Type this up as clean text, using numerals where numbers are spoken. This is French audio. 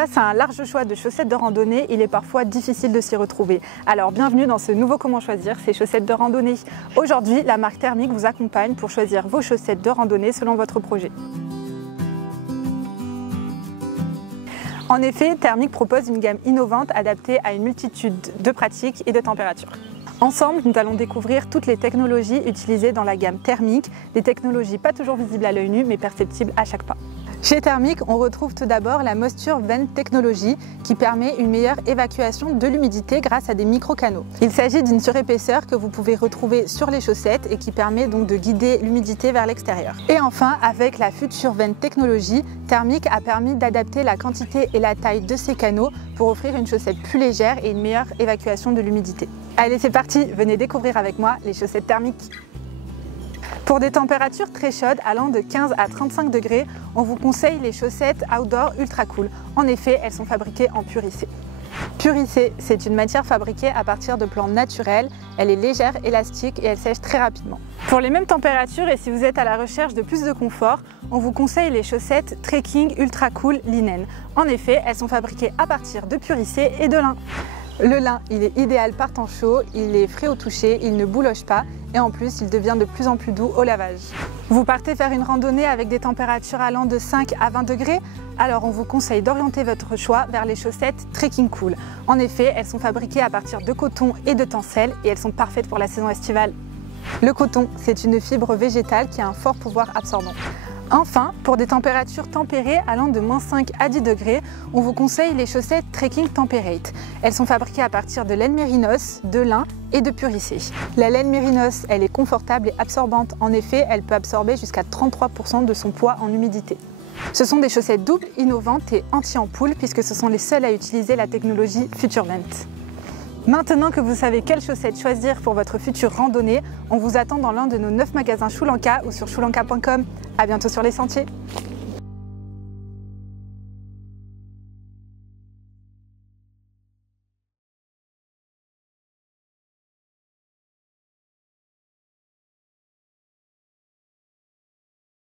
Face à un large choix de chaussettes de randonnée, il est parfois difficile de s'y retrouver. Alors bienvenue dans ce nouveau Comment choisir ces chaussettes de randonnée. Aujourd'hui, la marque Thermic vous accompagne pour choisir vos chaussettes de randonnée selon votre projet. En effet, Thermic propose une gamme innovante adaptée à une multitude de pratiques et de températures. Ensemble, nous allons découvrir toutes les technologies utilisées dans la gamme Thermic, des technologies pas toujours visibles à l'œil nu mais perceptibles à chaque pas. Chez Thermic, on retrouve tout d'abord la Moisture Vent Technology qui permet une meilleure évacuation de l'humidité grâce à des micro-canaux. Il s'agit d'une surépaisseur que vous pouvez retrouver sur les chaussettes et qui permet donc de guider l'humidité vers l'extérieur. Et enfin, avec la Future Vent Technology, Thermic a permis d'adapter la quantité et la taille de ces canaux pour offrir une chaussette plus légère et une meilleure évacuation de l'humidité. Allez, c'est parti, venez découvrir avec moi les chaussettes Thermic. Pour des températures très chaudes allant de 15 à 35 degrés, on vous conseille les chaussettes Outdoor Ultra Cool. En effet, elles sont fabriquées en Puricé. Puricé, c'est une matière fabriquée à partir de plantes naturelles. Elle est légère, élastique et elle sèche très rapidement. Pour les mêmes températures et si vous êtes à la recherche de plus de confort, on vous conseille les chaussettes Trekking Ultra Cool Linen. En effet, elles sont fabriquées à partir de Puricé et de lin. Le lin, il est idéal par temps chaud, il est frais au toucher, il ne bouloche pas et en plus, il devient de plus en plus doux au lavage. Vous partez faire une randonnée avec des températures allant de 5 à 20 degrés, alors on vous conseille d'orienter votre choix vers les chaussettes Trekking Cool. En effet, elles sont fabriquées à partir de coton et de tencel et elles sont parfaites pour la saison estivale. Le coton, c'est une fibre végétale qui a un fort pouvoir absorbant. Enfin, pour des températures tempérées allant de -5 à 10 degrés, on vous conseille les chaussettes Trekking Temperate. Elles sont fabriquées à partir de laine mérinos, de lin et de Puricé. La laine mérinos, elle est confortable et absorbante. En effet, elle peut absorber jusqu'à 33% de son poids en humidité. Ce sont des chaussettes doubles, innovantes et anti-ampoule puisque ce sont les seules à utiliser la technologie Future Vent. Maintenant que vous savez quelles chaussettes choisir pour votre future randonnée, on vous attend dans l'un de nos 9 magasins Choulanka ou sur choulanka.com. À bientôt sur les sentiers.